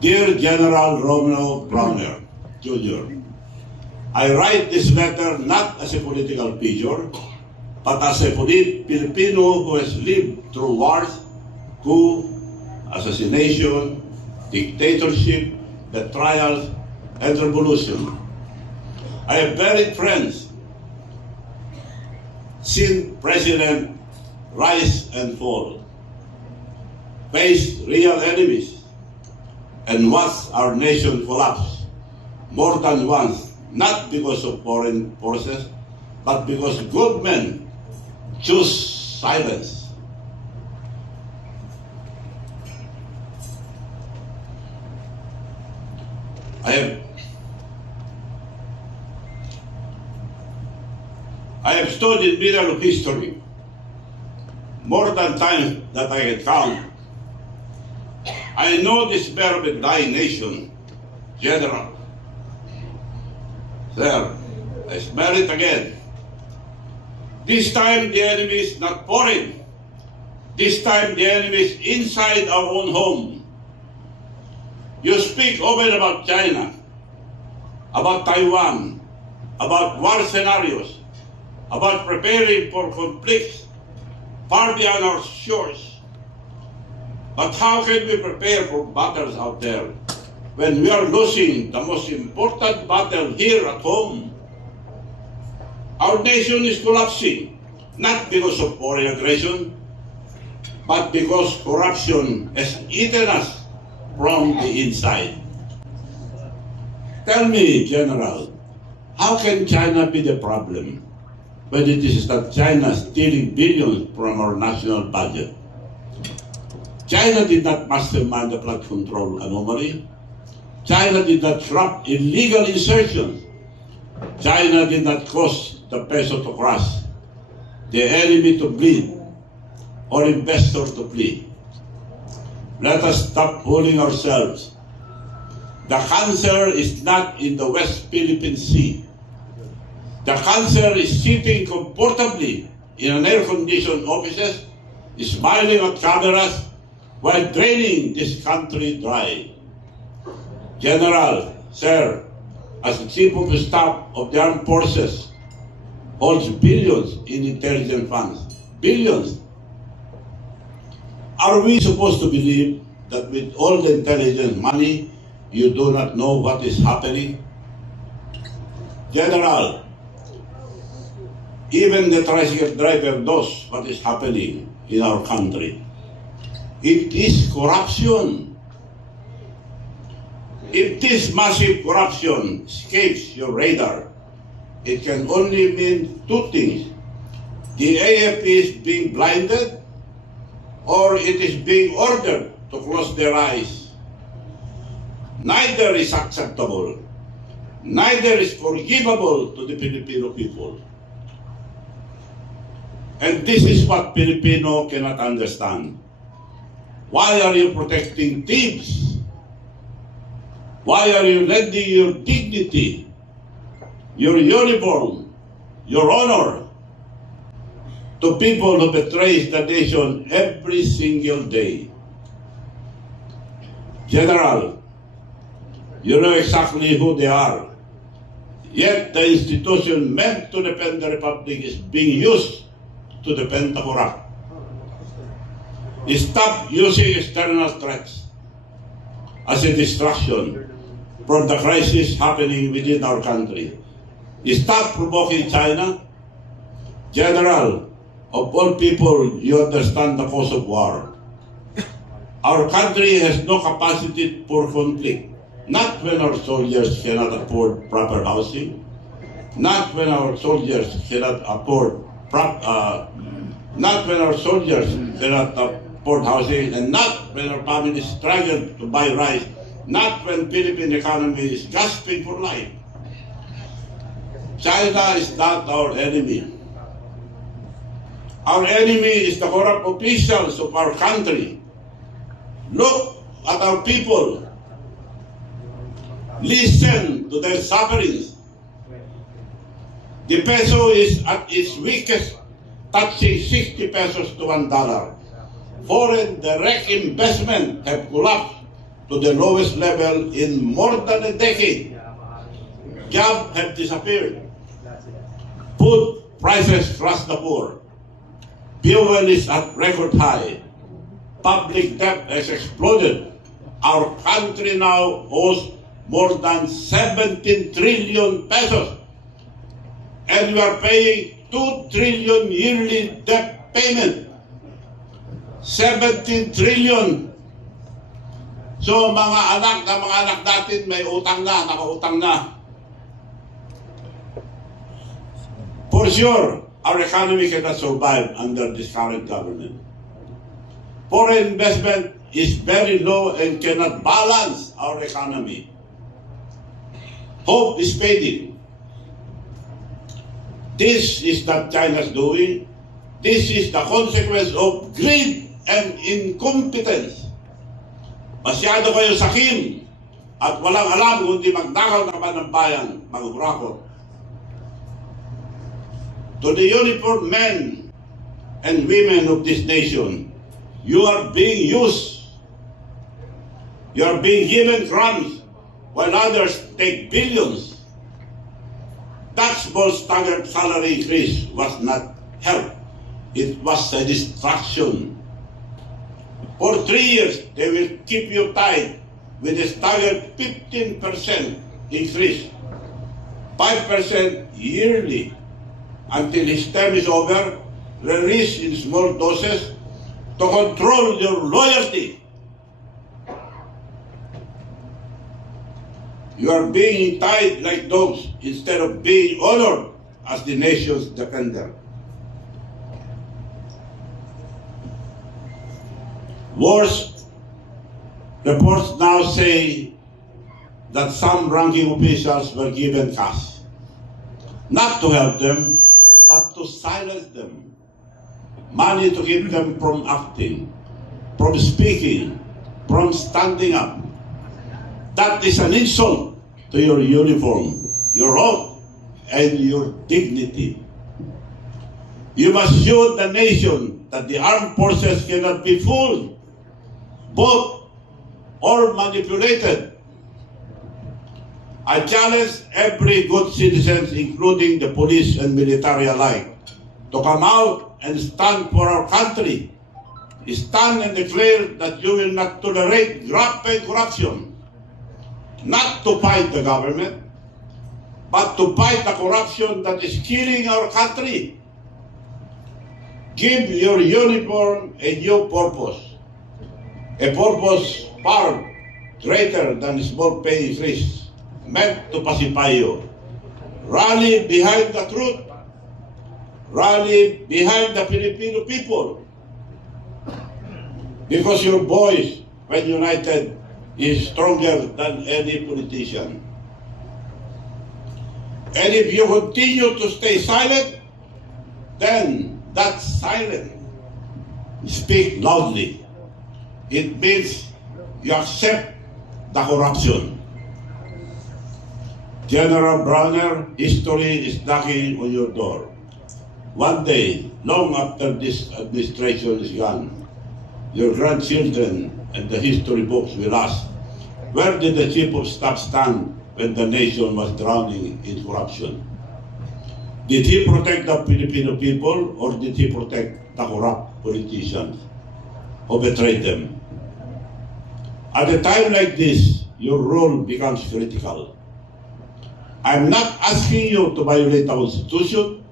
Dear General Romeo Browner, Jr., I write this letter not as a political figure, but as a Filipino who has lived through wars, coup, assassination, dictatorship, betrayal, and revolution. I have buried friends, seen President rise and fall, faced real enemies, and watched our nation collapse more than once, not because of foreign forces, but because good men choose silence. I have stood in the middle of history more than times that I can count. I know this bear of a dying nation, General. Sir, I smell it again. This time the enemy is not foreign. This time the enemy is inside our own home. You speak often about China, about Taiwan, about war scenarios, about preparing for conflicts far beyond our shores. But how can we prepare for battles out there when we are losing the most important battle here at home? Our nation is collapsing, not because of foreign aggression, but because corruption has eaten us from the inside. Tell me, General, how can China be the problem when it is that China stealing billions from our national budget? China did not mastermind the flood control anomaly. China did not trap illegal insertions. China did not cause the peso to crash, the enemy to bleed, or investors to flee. Let us stop fooling ourselves. The cancer is not in the West Philippine Sea. The cancer is sitting comfortably in an air-conditioned offices, smiling at cameras while draining this country dry. General, sir, as the Chief of Staff of the Armed Forces, holds billions in intelligence funds. Billions. Are we supposed to believe that with all the intelligence money, you do not know what is happening? General, even the tricycle driver knows what is happening in our country. It is corruption. If this massive corruption escapes your radar, it can only mean two things. The AFP is being blinded, or it is being ordered to close their eyes. Neither is acceptable. Neither is forgivable to the Filipino people. And this is what Filipino cannot understand. Why are you protecting thieves? Why are you lending your dignity, your uniform, your honor to people who betray the nation every single day? General, you know exactly who they are. Yet the institution meant to defend the Republic is being used to defend the corrupt. Stop using external threats as a distraction from the crisis happening within our country. Stop provoking China. General, of all people, you understand the cause of war. Our country has no capacity for conflict. Not when our soldiers cannot afford proper housing. Not when our soldiers cannot afford housing, and not when our families struggle to buy rice, not when Philippine economy is gasping for life. China is not our enemy. Our enemy is the corrupt officials of our country. Look at our people. Listen to their sufferings. The peso is at its weakest, touching 60 pesos to $1. Foreign direct investment have collapsed to the lowest level in more than a decade. Jobs have disappeared. Food prices thrust the poor. Fuel is at record high. Public debt has exploded. Our country now owes more than 17 trillion pesos. And we are paying 2 trillion yearly debt payment. 17 trillion. So mga anak natin may utang na, nakautang na. For sure, our economy cannot survive under this current government. Foreign investment is very low and cannot balance our economy. Hope is fading. This is not China's doing. This is the consequence of greed and incompetence. Masyado kayo sakim at walang alam kundi magnakaw naman ng bayan, maghurakot. To the uniformed men and women of this nation, you are being used. You are being given crumbs while others take billions. That small staggered salary increase was not help. It was a distraction. For 3 years, they will keep you tied with a staggered 15% increase, 5% yearly, until his term is over, released in small doses to control your loyalty. You are being tied like dogs instead of being honored as the nation's defender. Worse, reports now say that some ranking officials were given cash, not to help them, but to silence them. Money to keep them from acting, from speaking, from standing up. That is an insult to your uniform, your oath, and your dignity. You must show the nation that the armed forces cannot be fooled, bought, or manipulated. I challenge every good citizen, including the police and military alike, to come out and stand for our country. Stand and declare that you will not tolerate rampant corruption. Not to fight the government, but to fight the corruption that is killing our country. Give your uniform a new purpose, a purpose far greater than small pay increase, meant to pacify you. Rally behind the truth. Rally behind the Filipino people. Because your voice, when united, is stronger than any politician. And if you continue to stay silent, then that silence, speak loudly. It means you accept the corruption. General Browner, history is knocking on your door. One day, long after this administration is gone, your grandchildren and the history books will ask, where did the Chief of Staff stand when the nation was drowning in corruption? Did he protect the Filipino people, or did he protect the corrupt politicians who betrayed them? At a time like this, your role becomes critical. I'm not asking you to violate the Constitution.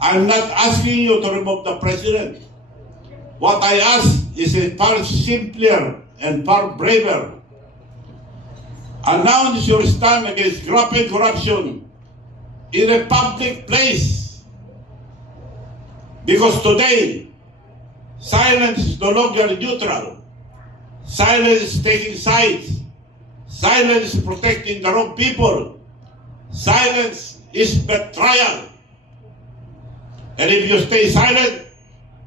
I'm not asking you to remove the President. What I ask is a far simpler and far braver. Announce your stand against rampant corruption in a public place. Because today, silence is no longer neutral. Silence is taking sides. Silence is protecting the wrong people. Silence is betrayal. And if you stay silent,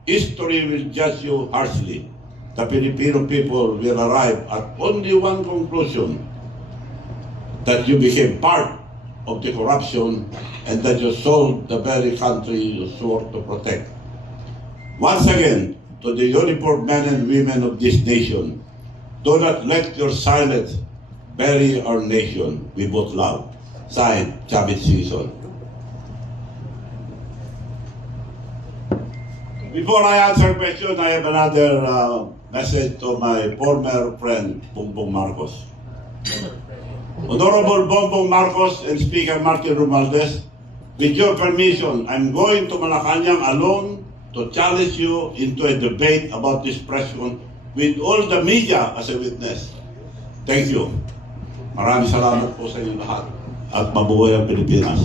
history will judge you harshly. The Filipino people will arrive at only one conclusion, that you became part of the corruption and that you sold the very country you swore to protect. Once again, to the uniformed men and women of this nation, Do not let your silence bury our nation. We both love. Signed, Chavit Season. Before I answer question, I have another message to my former friend, Bongbong Marcos. Honorable Bongbong Marcos and Speaker Martin Romualdez, with your permission, I'm going to Malacanang alone to challenge you into a debate about this question with all the media as a witness. Thank you. Maraming salamat po sa inyo lahat at mabuhay ang Pilipinas.